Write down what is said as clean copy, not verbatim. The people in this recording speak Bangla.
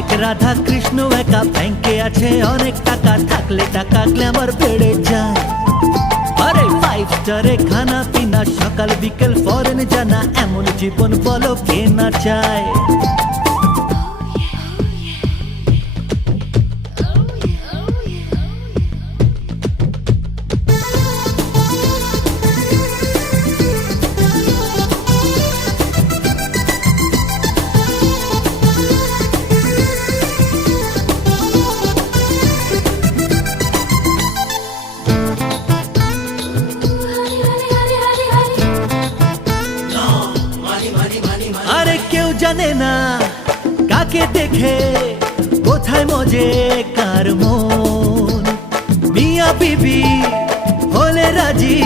অনেক রাধা কৃষ্ণ একা, ব্যাংকে আছে অনেক টাকা, থাকলে টাকা গ্ল্যামার বেড়ে যায়। আরে 5 স্টারে খানা পিনা, সকাল বিকেল ফরেন জানা, এমন জীবন বলো কে না চায়। আরে কেউ জানে না কাকে দেখে কোথায় মজে কার মন, মিয়া বিবি হলে রাজি।